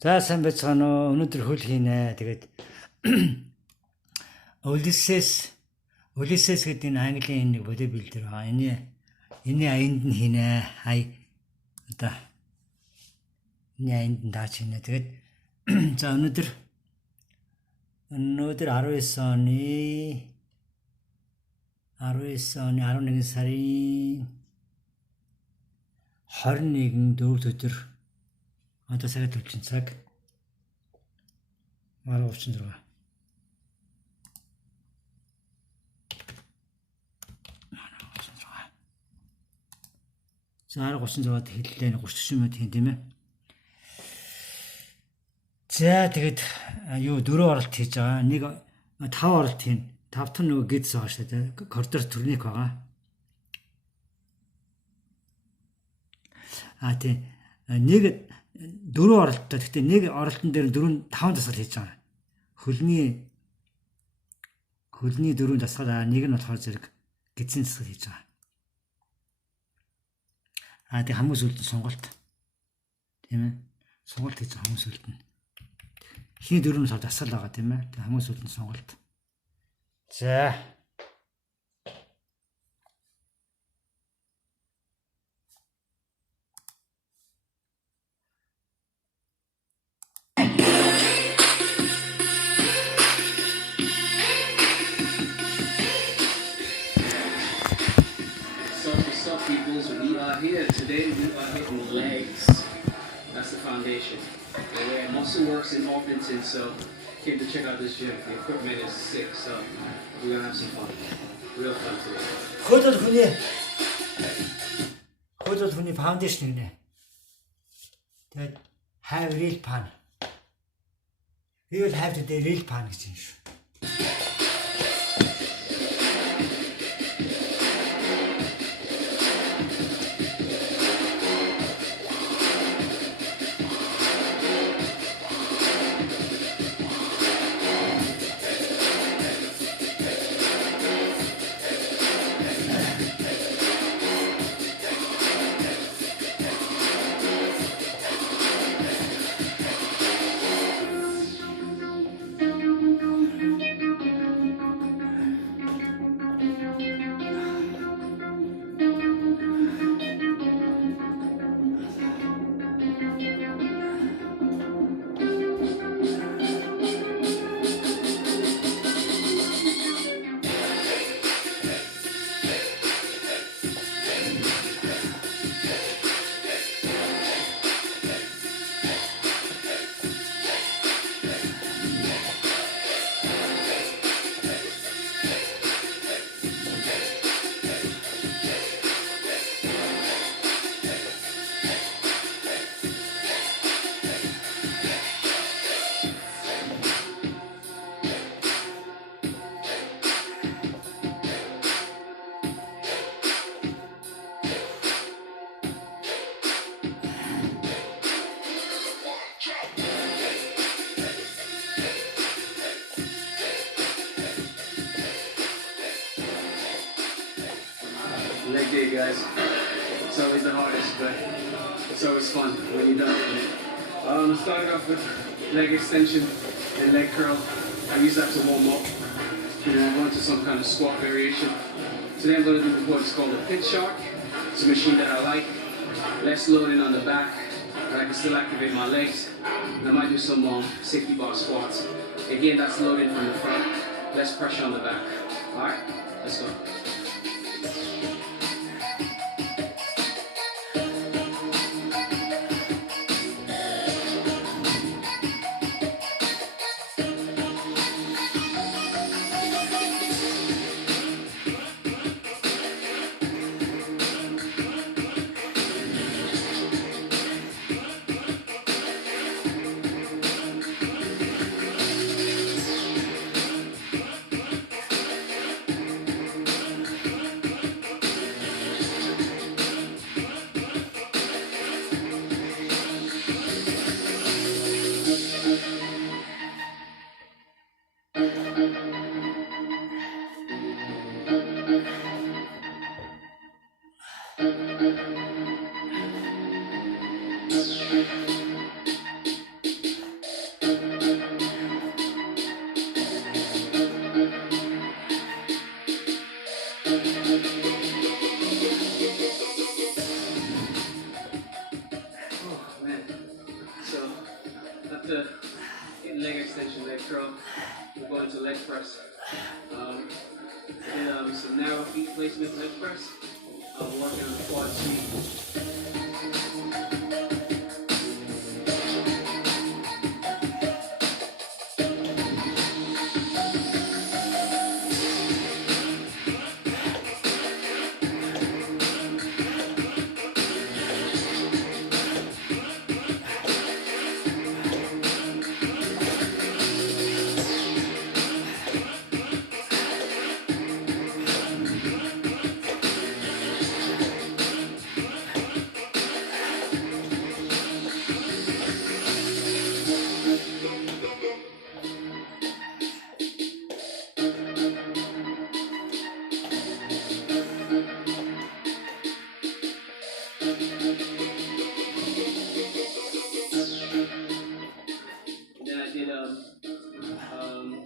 За сайн байцгаана уу. Өнөөдөр хөл хийнэ. Тэгээд Ulysses гэдэг энэ Английн нэг бодибилдер аа. Эний аянд нь хийнэ. Одоо энэ аянд нь даач хийнэ. Тэгээд за өнөөдөр 19 оны 11 сарын 21 4 өдөр одоо сая төвчин цаг 10:36. За 10:36-д хэллээ 30 минут хийн тийм ээ. За тэгээд юу 4 оролт хийж байгаа. Нэг 5 оролт хийн. 5 тон нөгөө гидс байгаа шүү дээ. Коридор турник байгаа. Тийм. Нэг 4 оролттой. Гэхдээ нэг оролтон дээр 5 дасгал хийж байгаа. Хөлний 4 дасгал нэг нь болохоор зэрэг гидсийн дасгал хийж байгаа. Тэг хамгийн сүүлд сонголт. Тийм ээ. Сонголт хийж байгаа хамгийн сүүлд нь. Хий 4 дасгал байгаа тийм ээ. Тэг хамгийн сүүлд нь сонголт. За. We are here today. We are hitting legs. That's the foundation. Where muscle works in Orpington, so came to check out this gym. The equipment is sick, so we're gonna have some fun. Real fun today. Хөдөл хүний фаундейшн гинэ. Тэгээд have real fun. We will have today real fun гэж юм шүү. Leg day, guys. It's always the hardest, but it's always fun when you're done with it. Started off with leg extension and leg curl. I use that to warm up. Go into some kind of squat variation. Today I'm going to do what's called a pit shark. It's a machine that I like. Less loading on the back, and I can still activate my legs. And I might do some safety bar squats. Again, that's loading from the front. Less pressure on the back. All right, let's go. after getting leg extension, leg curl, we're going to leg press. Did some narrow feet placement leg press. Working on the quad C.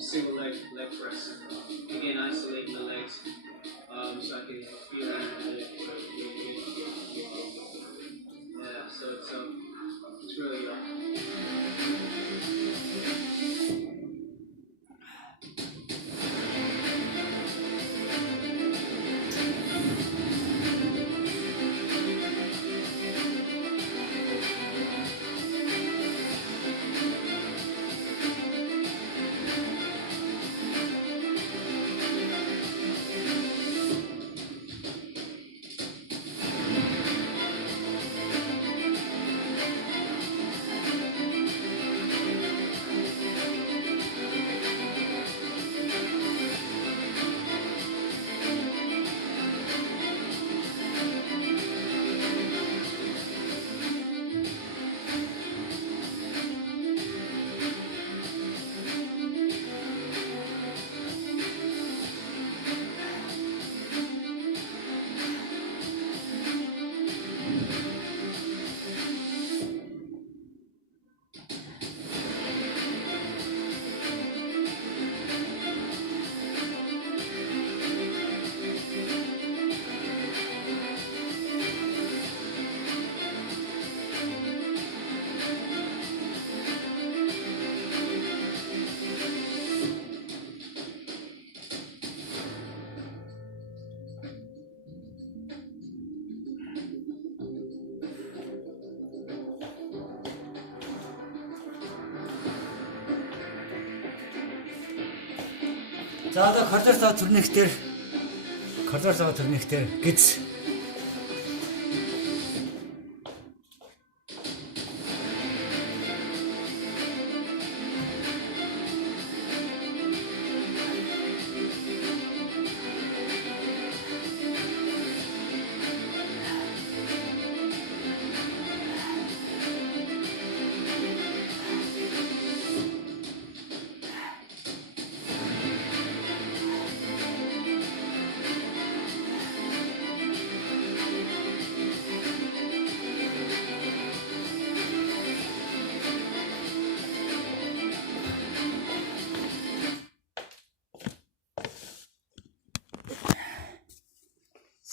Single leg press. Again, isolating the legs so I can feel it. Yeah, so it's really За одоо коридор зав төрнийхтэр гиз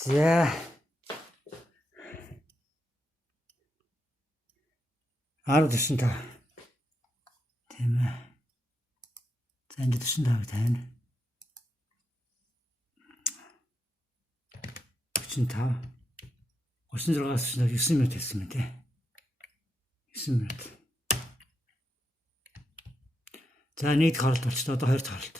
За 10:45 тийм ээ. За энэ 45-ыг тавина. 45 36-аас 9 минут хэлсэн мэт ээ. 9 минут. За нэг харалт болчихлоо. Одоо хоёр дахь харалт.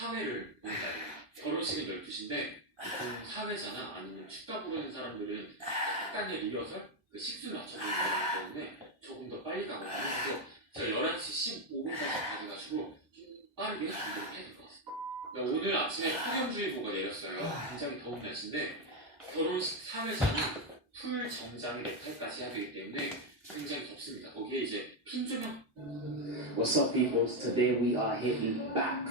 사회를 본다요. 결혼식은 12시인데 보통 사회자나 아니면 축가 부르는 사람들은 약간의 리허설, 그 식수 맞춰주는 거기 때문에 조금 더 빨리 가거든요. 그래서 제가 11시 15분까지 가져가지고 좀 빠르게 준비를 해야 될 것 같습니다. 그러니까 오늘 아침에 폭염주의보가 내렸어요. 굉장히 더운 날씨인데 결혼식 사회자는 풀 정장에 넥타이까지 해야 되기 때문에 굉장히 덥습니다. 거기에 이제 핀 조명. What's up, people? Today we are hitting back,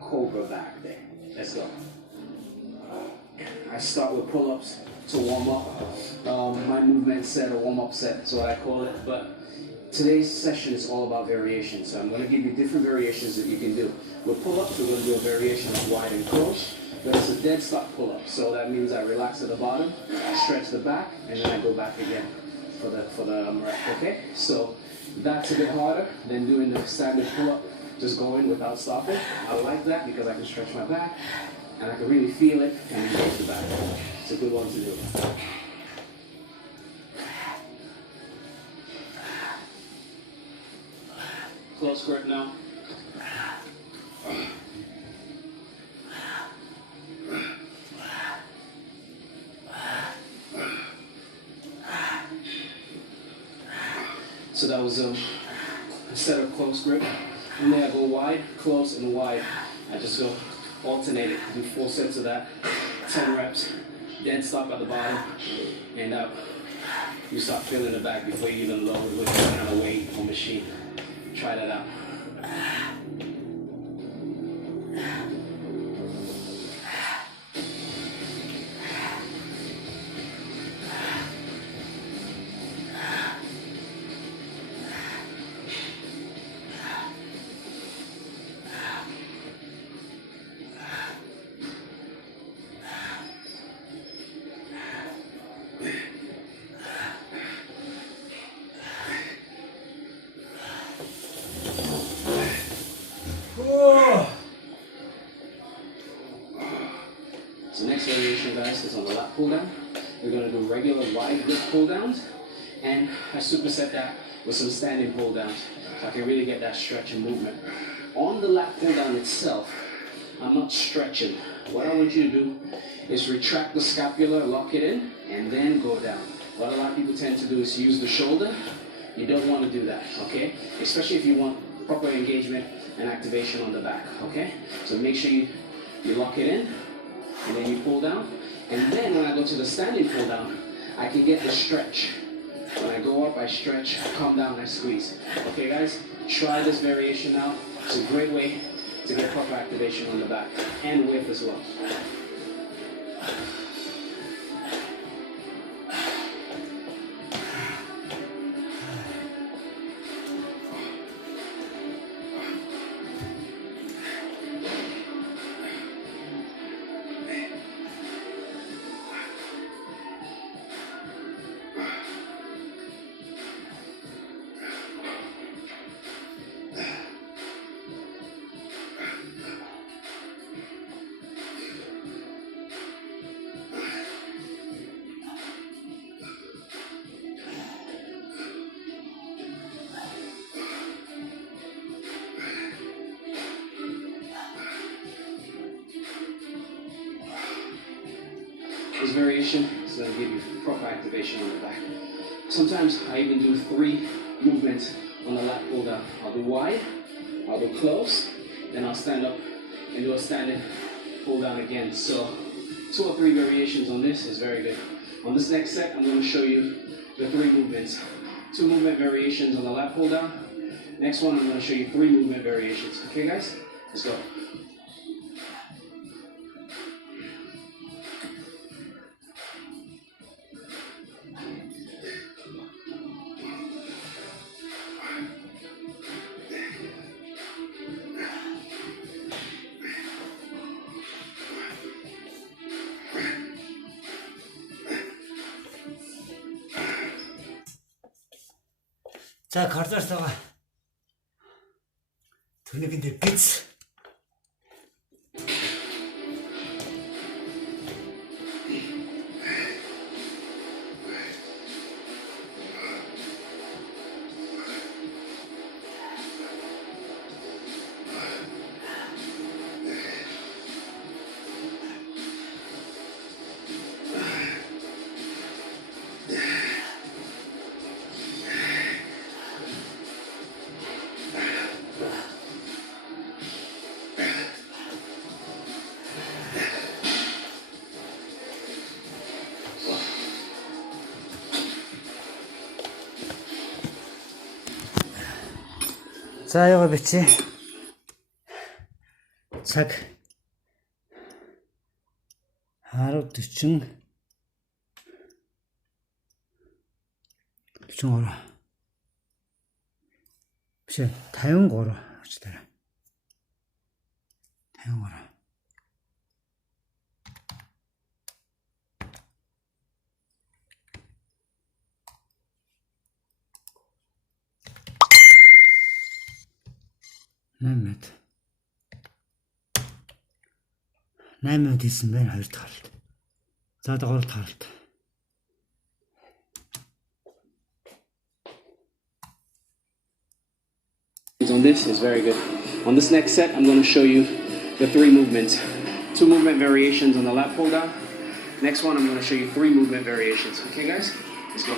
Cobra back day. Let's go. I start with pull-ups to warm up. My movement set or warm-up set is what I call it. But today's session is all about variations. So I'm going to give you different variations that you can do. With pull-ups, we're going to do a variation of wide and close. But it's a dead stop pull-up. So that means I relax at the bottom, stretch the back, and then I go back again for the rep. Okay? So that's a bit harder than doing the standard pull-up, just going without stopping. I like that because I can stretch my back and I can really feel it and engage the back. It's a good one to do. Close grip now. So that was a set of close grip. And then I go wide, close, and wide. I just go alternate it, do 4 sets of that, 10 reps, then stop at the bottom, and out. You start feeling the back before you even load with any kind of weight or machine. Try that out. So next variation, guys, is on the lat pull down. We're going to do regular wide grip pull downs, and I superset that with some standing pull downs, so I can really get that stretch and movement. On the lat pull down itself, I'm not stretching. What I want you to do is retract the scapula, lock it in, and then go down. What a lot of people tend to do is use the shoulder. You don't want to do that, okay? Especially if you want proper engagement and activation on the back, okay? So make sure you lock it in, and then you pull down. And then when I go to the standing pull down, I can get the stretch. When I go up, I stretch, come down, I squeeze. Okay, guys? Try this variation now. It's a great way to get proper activation on the back and width as well. This variation is going to give you proper activation on the back. Sometimes I even do 3 movements on the lat pull down. I'll do wide, I'll do close, then I'll stand up and do a standing pull down again. So 2 or 3 variations on this is very good. On this next set, I'm going to show you the 3 movements. 2 movement variations on the lat pull down. Next one, I'm going to show you 3 movement variations. Okay, guys? Let's go. 자, 가르쳤다가 돈이긴데 비츠. За яга бичээ. Цаг 10:40 43 биш 53 гэж тарай. 53. Нэмэт 8 хийсэн байна 2 дахь харалт. За 3 дахь харалт. On this is very good. On this next set, I'm going to show you the 3 movements. 2 movement variations on the lat pull down. Next one, I'm going to show you 3 movement variations. Okay, guys? Let's go.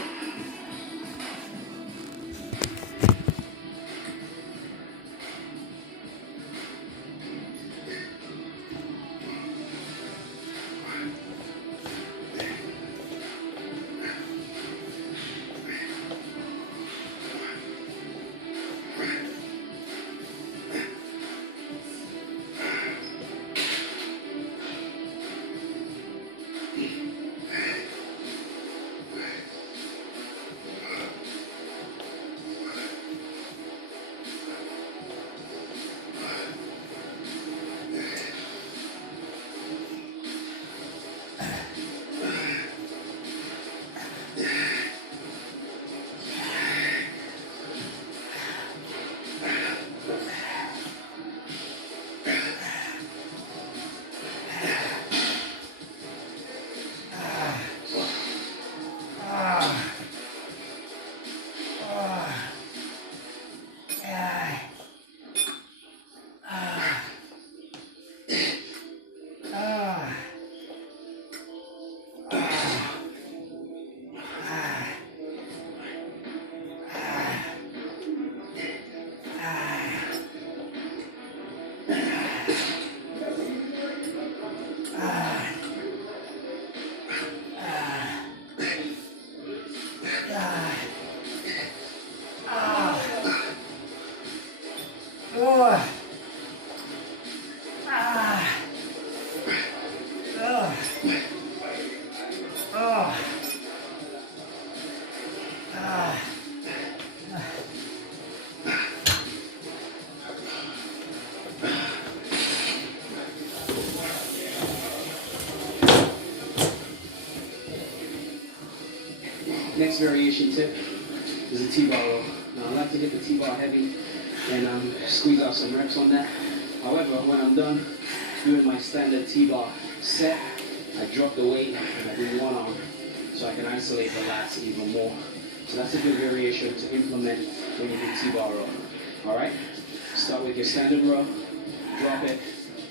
Next variation tip is a T-bar row. Now I like to get the T-bar heavy and squeeze out some reps on that. However, when I'm done doing my standard T-bar set, I drop the weight and I do one arm so I can isolate the lats even more. So that's a good variation to implement when you do T-bar row. All right? Start with your standard row, drop it,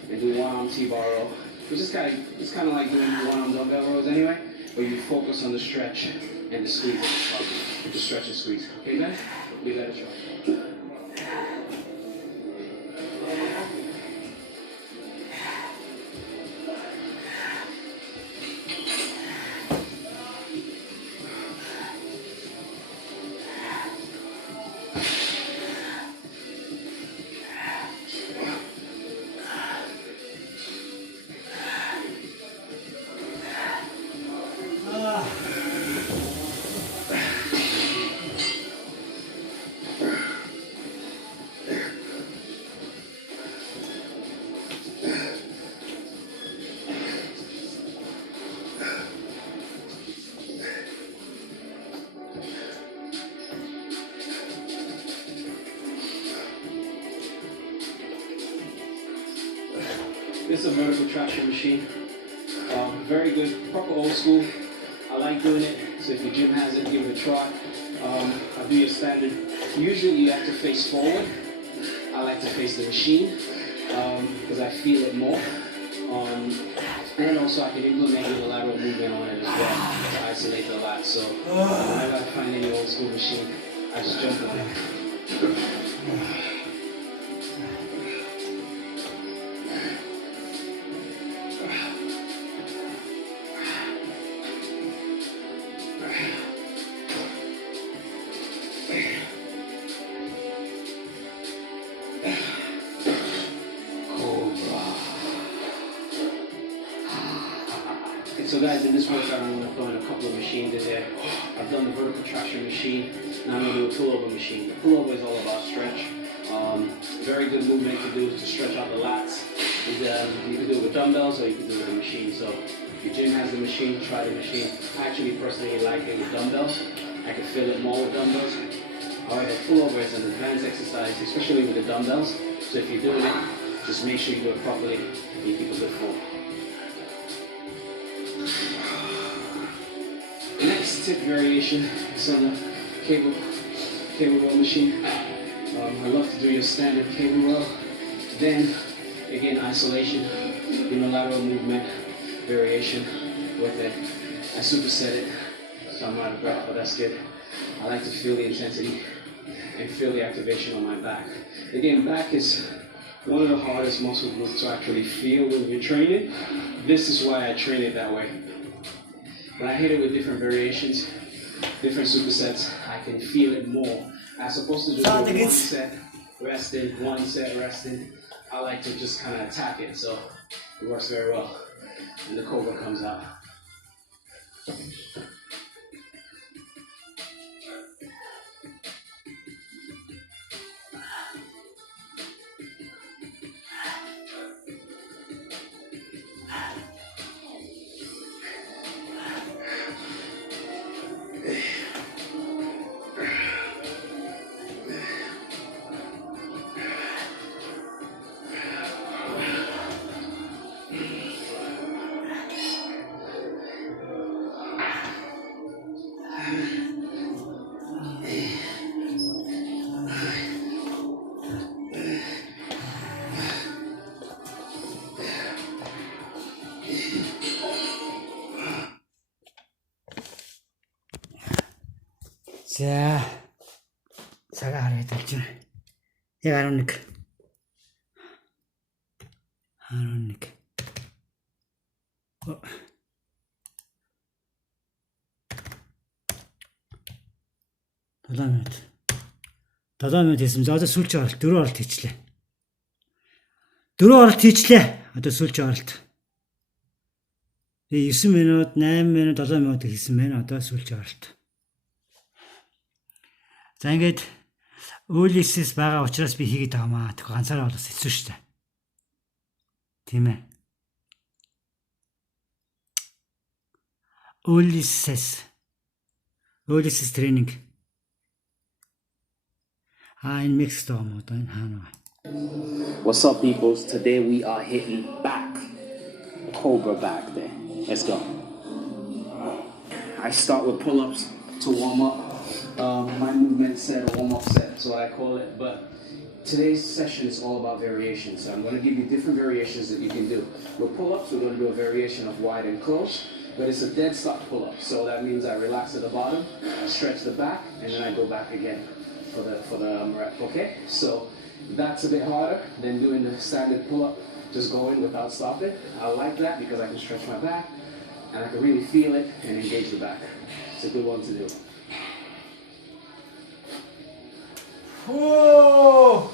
and do one arm T-bar row. It's kind of like doing one arm dumbbell rows anyway, but you focus on the stretch and the squeeze. The stretch and squeeze. Okay, guys? Give that a try. This is a vertical traction machine. Very good, proper old school. I like doing it, so if your gym has it, give it a try. I'll do your standard. Usually you have to face forward. I like to face the machine because I feel it more. And also I can implement a lateral movement on it as well to isolate the lats. So whenever I find any old school machine, I just jump on it. And so guys, in this workout, I'm going to throw in a couple of machines in there. I've done the vertical traction machine. Now I'm going to do a pullover machine. The pullover is all about stretch. Very good movement to do to stretch out the lats. And, you can do it with dumbbells or you can do it with a machine. So if your gym has the machine, try the machine. I actually personally like it with dumbbells. I can feel it more with dumbbells. However, pullover is an advanced exercise, especially with the dumbbells. So if you're doing it, just make sure you do it properly and you keep a good form. The next tip variation is on the cable row machine. I love to do your standard cable row. Then, again, isolation, unilateral movement, variation with it. I superset it, so I'm out of breath, but that's good. I like to feel the intensity and feel the activation on my back. Again, back is one of the hardest muscle groups to actually feel when you're training. This is why I train it that way. When I hit it with different variations, different supersets, I can feel it more. As opposed to just doing one set, resting, one set, resting. I like to just kind of attack it, so it works very well. And the cobra comes out. За цагаа хараад болж байна. Яг 11. 11. 7 минут. 7 минут хийсэн. За одоо сүүлчийн оролт 4 оролт хийчлээ. 4 оролт хийчлээ. Одоо сүүлчийн оролт. Тэгээ 9 минут, 8 минут, 7 минут хийсэн байна. Одоо сүүлчийн оролт. За ингээд Ulysses байгаа учраас би хийгээд байгаамаа. Тэг ганцаараа бол хэцүү шүү дээ. Тийм ээ. Ulysses training. In Mexico юм уу энэ хаана. What's up, peoples? Today we are hitting back. Cobra back there. Let's go. I start with pull-ups to warm up. My movement set, or warm-up set, is what I call it. But today's session is all about variations. So I'm going to give you different variations that you can do. With pull-ups, we're going to do a variation of wide and close, but it's a dead stop pull-up. So that means I relax at the bottom, stretch the back, and then I go back again for the rep. Okay? So that's a bit harder than doing the standard pull-up, just going without stopping. I like that because I can stretch my back and I can really feel it and engage the back. It's a good one to do. Whoa!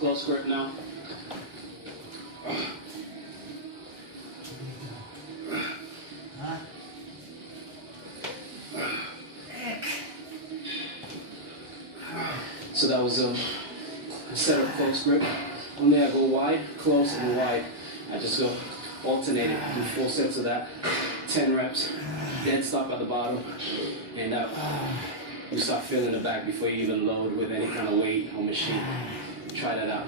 Close grip now. So that was a set of close grip. Only I go wide, close, and wide. I just go alternating. Do 4 sets of that. 10 reps. Dead stop at the bottom. And up. You start feeling the back before you even load with any kind of weight or machine. Try that out.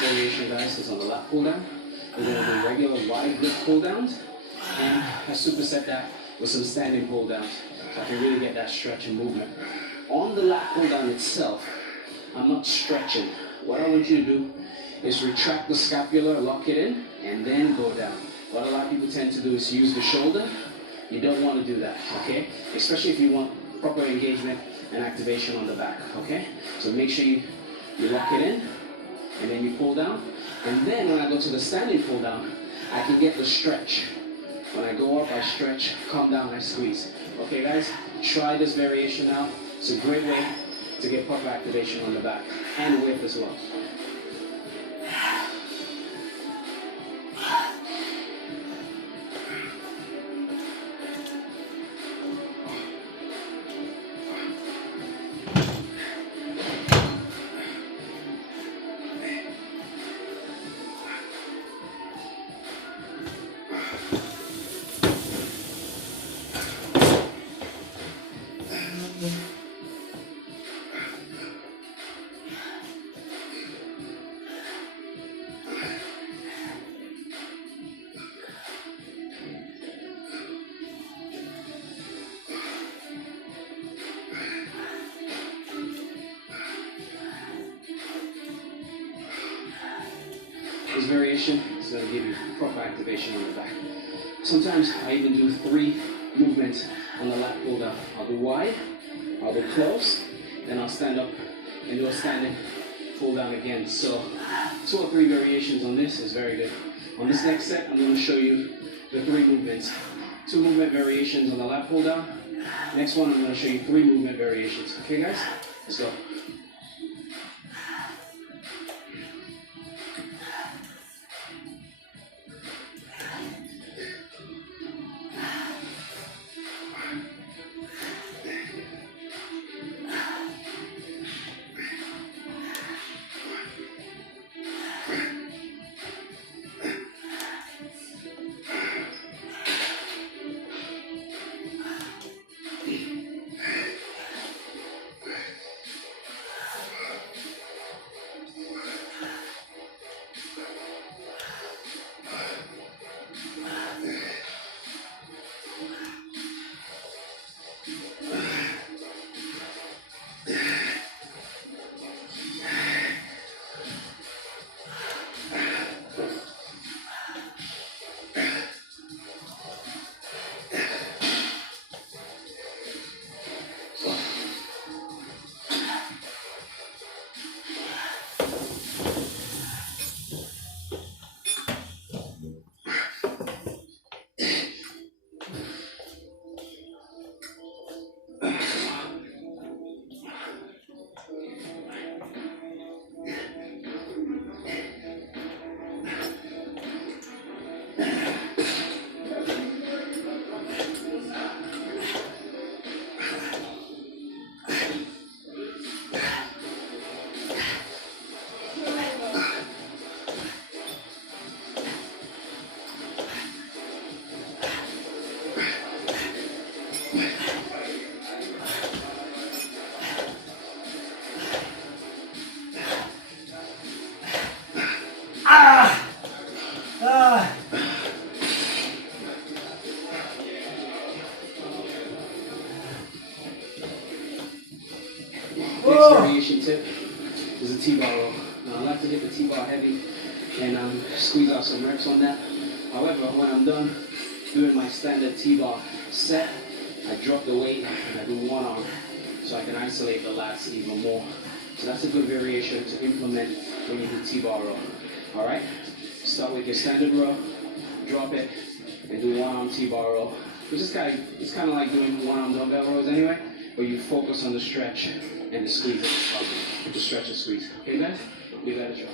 Variation, guys, is on the lat pull down. We're going to do regular wide grip pull downs, and I superset that with some standing pull downs, so I can really get that stretch and movement. On the lat pull down itself, I'm not stretching. what I want you to do is retract the scapula, lock it in, and then go down. What a lot of people tend to do is use the shoulder. You don't want to do that, okay? Especially if you want proper engagement and activation on the back, okay? So make sure you lock it in, and then you pull down. And then when I go to the standing pull down, I can get the stretch. When I go up, I stretch, come down, I squeeze. Okay guys, try this variation out. It's a great way to get proper activation on the back and width as well. This variation is going to give you proper activation on the back. Sometimes I even do 3 movements on the lat pull down. I'll do wide, I'll do close, then I'll stand up and do a standing pull down again. So 2 or 3 variations on this is very good. On this next set, I'm going to show you the 3 movements. 2 movement variations on the lat pull down. Next one, I'm going to show you 3 movement variations. Okay guys, let's go. Next variation tip is a T-bar row. Now I like to hit the T-bar heavy and squeeze out some reps on that. However, when I'm done doing my standard T-bar set, I drop the weight and I do one arm so I can isolate the lats even more. So that's a good variation to implement when you do T-bar row. Alright? Start with your standard row, drop it, and do one arm T-bar row. It's kind of like doing one arm dumbbell rows anyway, but you focus on the stretch and the squeeze at the top. The stretch and squeeze. Okay guys? Give that a try.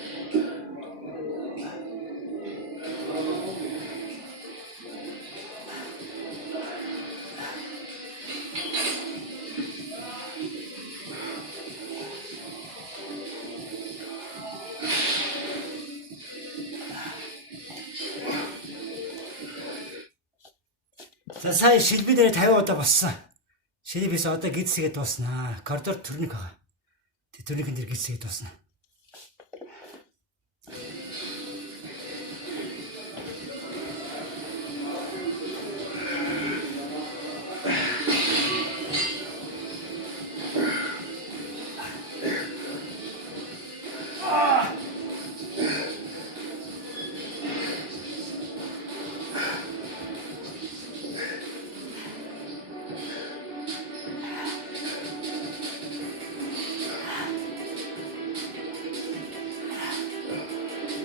За сая шилбэ дээр 50 удаа болсон. Шилбээс одоо гидсгээд дуусна. Коридор төрник байгаа. Тэг төрникэн дээр гидсгээд дуусна.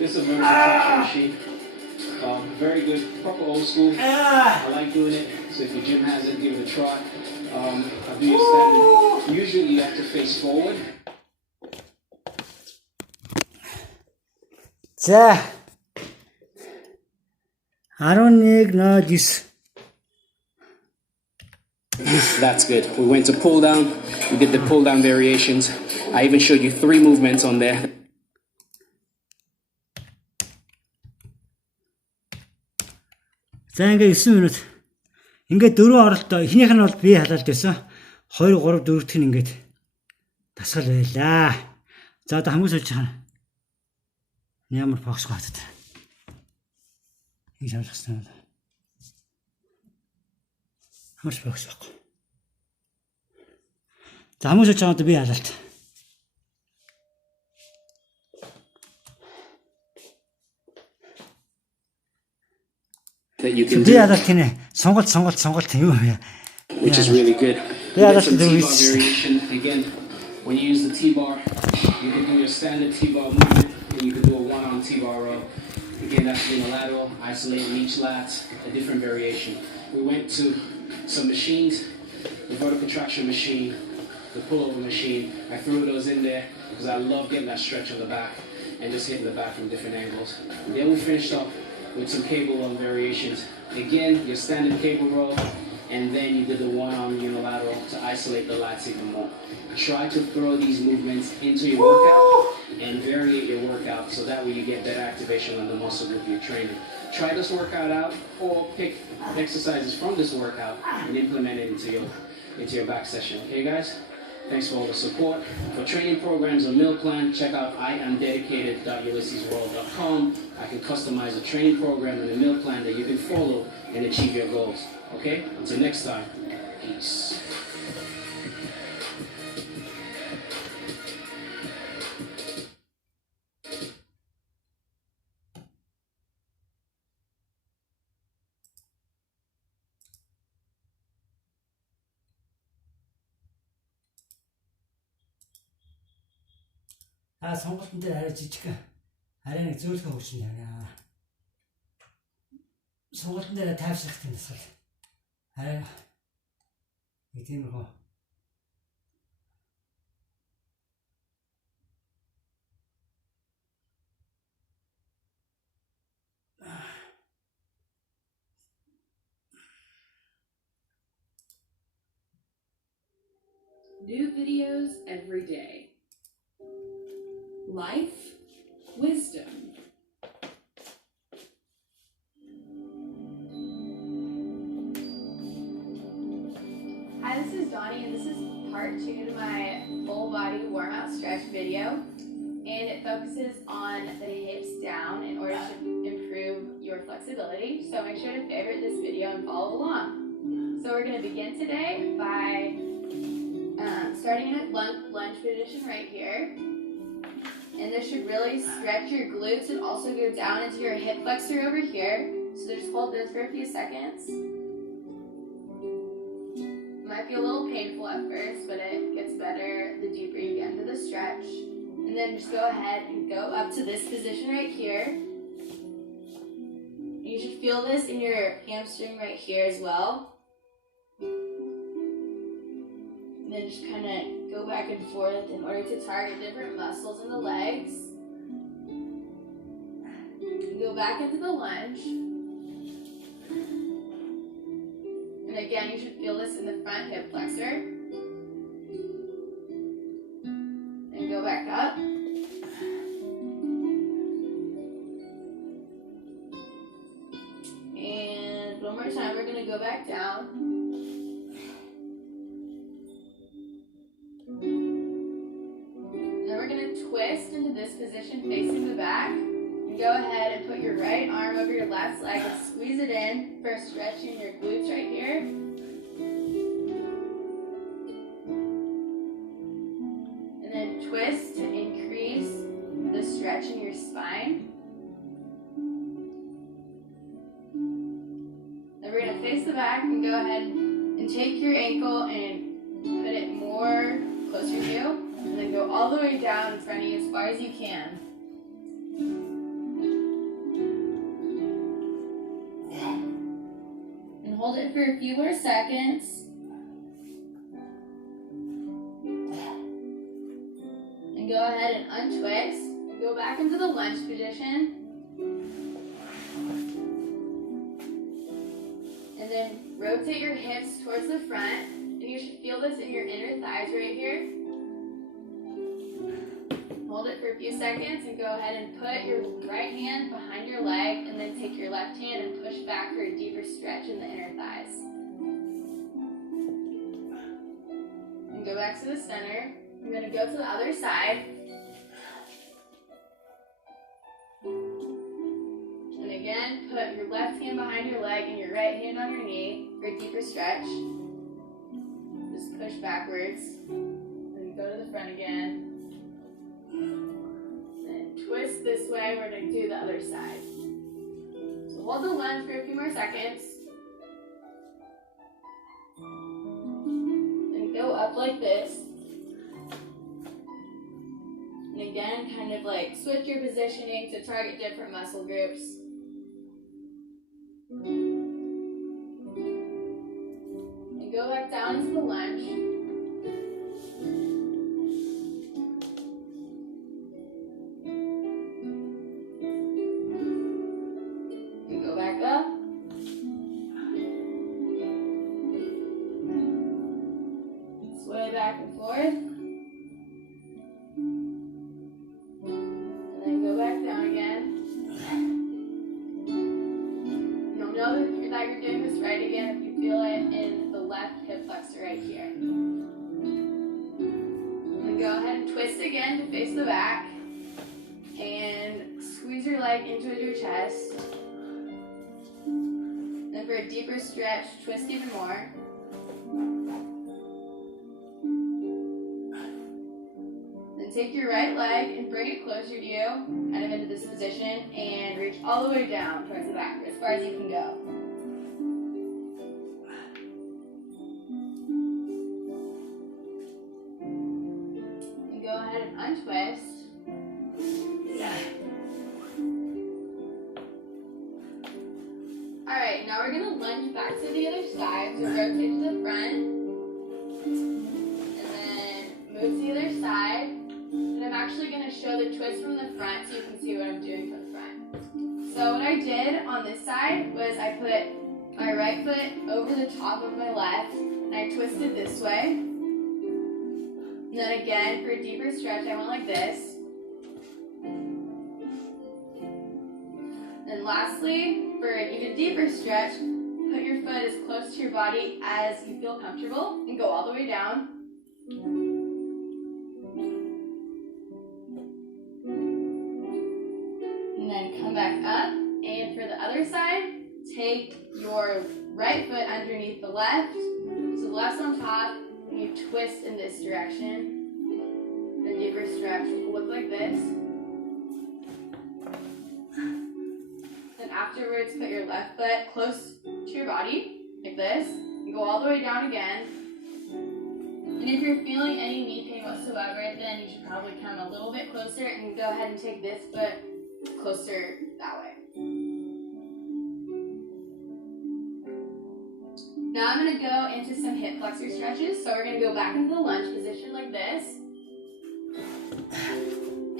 This is a vertical traction machine. Very good, proper old school. I like doing it. So if your gym has it, give it a try. I do your standard. Usually you have to face forward. За 11-9. That's good. We went to pull down. We did the pull down variations. I even showed you 3 movements on there. За ингээ 9 минут. Ингээ 4 оролт эхнийх нь бол бие халаалт байсан. 2 3 4-т нь ингээд тасгал байлаа. За одоо хамгийн сүүлч хана. Ямар бокс гатад. Ийм шалгах гэсэн. Хамш бокс баг. За хамгийн сүүлч одоо бие халаалт. That you can бие do, халаалт гинэ. Сонголт юу вэ? which is really good. Yeah, That's that's the the T-bar variation. Again, when you use the T-bar, you can do your standard T-bar movement, and you can do a one-arm T-bar row. Again, that's unilateral, isolating each lat, a different variation. We went to some machines, the vertical traction machine, the pullover machine. I threw those in there because I love getting that stretch on the back and just hitting the back from different angles. And then we finished up with some cable run variations. Again, your standard cable row, and then you did the one-arm unilateral to isolate the lats even more. Try to throw these movements into your workout and variate your workout so that way you get better activation on the muscle group you're training. Try this workout out or pick exercises from this workout and implement it into your back session. Okay, guys? Thanks for all the support. For training programs or meal plan, check out iamdedicated.ulyssesworld.com. I can customize a training program and a meal plan that you can follow and achieve your goals. Okay? Until next time, peace. Сонголтын дээр арай жижиг. Арай нэг зөөлхөн хөвшин байна. Сонголтын дээр тайвшрах юм эсвэл арай нэг тийм хөө. New videos every day. Life, wisdom. Hi, this is Donnie, and this is part 2 to my full body warm out stretch video. And it focuses on the hips down in order to improve your flexibility. So make sure to favorite this video and follow along. So we're going to begin today by starting in a lunge position right here. And this should really stretch your glutes and also go down into your hip flexor over here. So just hold this for a few seconds. Might be a little painful at first, but it gets better the deeper you get into the stretch. And then just go ahead and go up to this position right here. You should feel this in your hamstring right here as well. And then just kind of go back and forth in order to target different muscles in the legs. Go back into the lunge. And again, you should feel this in the front hip flexor. And go back up. And one more time, we're going to go back down. Twist into this position facing the back, and go ahead and put your right arm over your left leg and squeeze it in, first stretching your glutes right here. And then twist to increase the stretch in your spine. Then we're going to face the back and go ahead and take your ankle and put it more closer to you. And then go all the way down in front of you as far as you can. Hold it for a few more seconds. And go ahead and untwist. Go back into the lunge position. And then rotate your hips towards the front. And you should feel this in your inner thighs right here. Hold it for a few seconds and go ahead and put your right hand behind your leg and then take your left hand and push back for a deeper stretch in the inner thighs. And go back to the center. I'm going to go to the other side. And again, put your left hand behind your leg and your right hand on your knee for a deeper stretch. Just push backwards. Then go to the front again. Then twist this way. We're going to do the other side. So hold the lunge for a few more seconds. Then go up like this. And again, kind of like switch your positioning to target different muscle groups. And go back down into the lunge. And go back up. Sway back and forth. And then go back down again. You'll know that you're doing this right again if you feel it in the left hip flexor right here. And go ahead and twist again to face the back. And squeeze your leg into your chest. Then for a deeper stretch, twist even more. Then take your right leg and bring it closer to you, kind of into this position, and reach all the way down towards the back, as far as you can go. And go ahead and untwist. Alright, now we're going to lunge back to the other side, so rotate to the front, and then move to the other side. And I'm actually going to show the twist from the front so you can see what I'm doing from the front. So what I did on this side was I put my right foot over the top of my left, and I twisted this way. And then again, for a deeper stretch, I went like this. And lastly, for an even deeper stretch, put your foot as close to your body as you feel comfortable and go all the way down. And then come back up. And for the other side, take your right foot underneath the left. So the left's on top, and you twist in this direction. The deeper stretch will look like this. Afterwards, put your left foot close to your body, like this, and go all the way down again. And if you're feeling any knee pain whatsoever, then you should probably come a little bit closer and go ahead and take this foot closer that way. Now I'm going to go into some hip flexor stretches. So we're going to go back into the lunge position like this.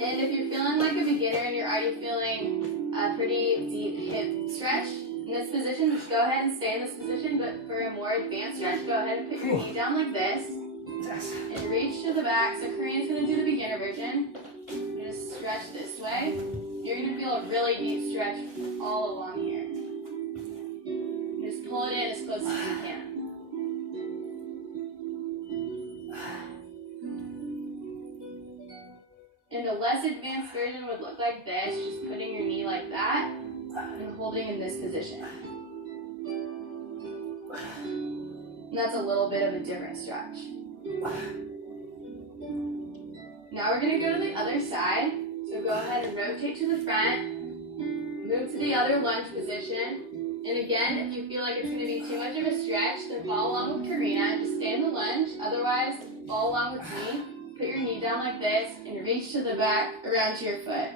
And if you're feeling like a beginner and you're already feeling a pretty deep hip stretch, in this position, just go ahead and stay in this position, but for a more advanced stretch, go ahead and put your knee down like this, and reach to the back. So Korean's going to do the beginner version. You're going to stretch this way. You're going to feel a really deep stretch all along here. Just pull it in as close as you can. And a less advanced version would look like this, just putting your knee like that and holding in this position. And that's a little bit of a different stretch. Now we're going to go to the other side. So go ahead and rotate to the front, move to the other lunge position. And again, if you feel like it's going to be too much of a stretch, then follow along with Karina. Just stay in the lunge. Otherwise, follow along with me. Put your knee down like this and reach to the back around to your foot.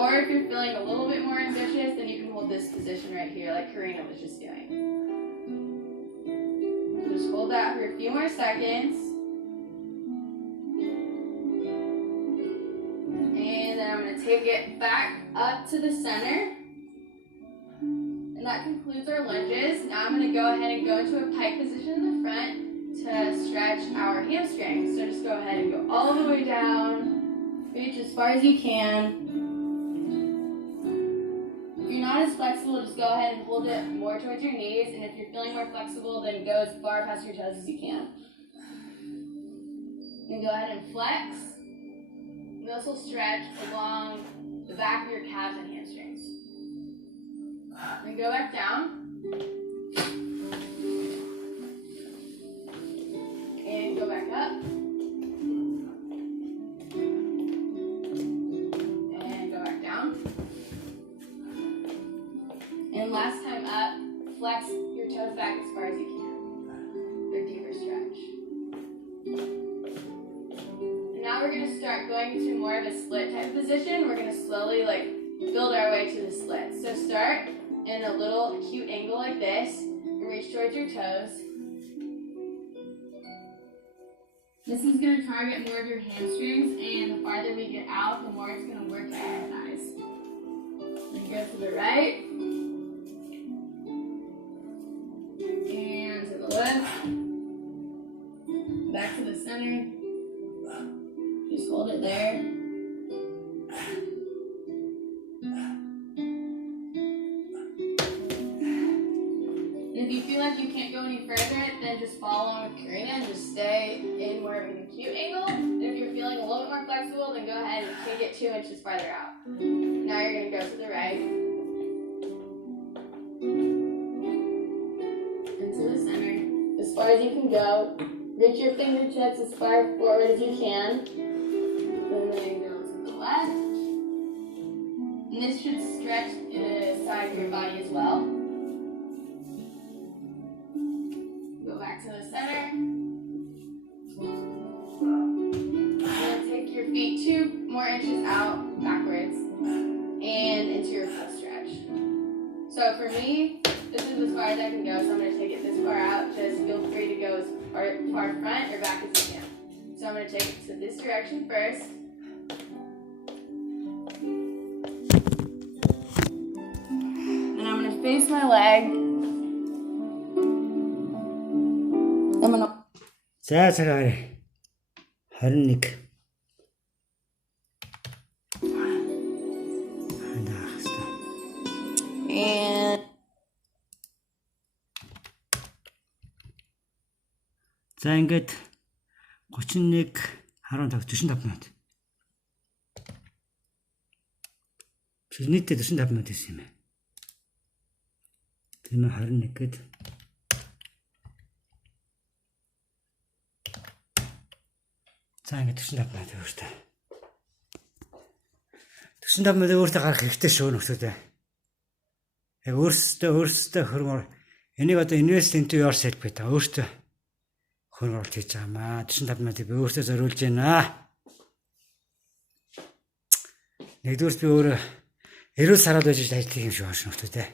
Or if you're feeling a little bit more ambitious, then you can hold this position right here, like Karina was just doing. Just hold that for a few more seconds. And then I'm going to take it back up to the center. And that concludes our lunges. Now I'm going to go ahead and go into a pike position in the front to stretch our hamstrings. So just go ahead and go all the way down, reach as far as you can. If you're not as flexible, just go ahead and hold it more towards your knees. And if you're feeling more flexible, then go as far past your toes as you can. Then go ahead and flex. And this will stretch along the back of your calves and hamstrings. Then go back down. And go back up. And go back down. And last time up, flex your toes back as far as you can for a deeper stretch. And now we're going to start going into more of a split type of position. We're going to slowly build our way to the split. So start in a little acute angle like this and reach towards your toes. This is going to target more of your hamstrings, and the farther we get out, the more it's going to work at our thighs. And go to the right. And to the left. Back to the center. Just hold it there. If you feel like you can't go any further, then just follow along with Karina and just stay in more of an acute angle. And if you're feeling a little bit more flexible, then go ahead and take it 2 inches farther out. Now you're going to go to the right. And to the center. As far as you can go. Reach your fingertips as far forward as you can. And then go to the left. And this should stretch the side of your body as well. Back to the center. And take your feet 2 more inches out backwards and into your full stretch. So for me, this is as far as I can go, so I'm going to take it this far out. Just feel free to go as far front or back as you can. So I'm going to take it to this direction first. And I'm going to face my leg. За цагаарай. 21. And За ингээд 31 15 45 минут. Нийтдээ 45 минут гэсэн юм байна. Тэр нь 21 гээд за ингээд 45 минут өөртөө. 45 минут өөртөө гарах хэрэгтэй шүү нөхдөдөө. Яг өөрсдөө хөрмөр энийг одоо invest into yourself гэдэг өөртөө хөрмөрлж хийж байгаамаа. 45 минутыг би өөртөө зориулж байна. Нэгдүгээрт би өөрөө эрүүл сараад байж ажиллах юм шиг байна нөхдөдөө.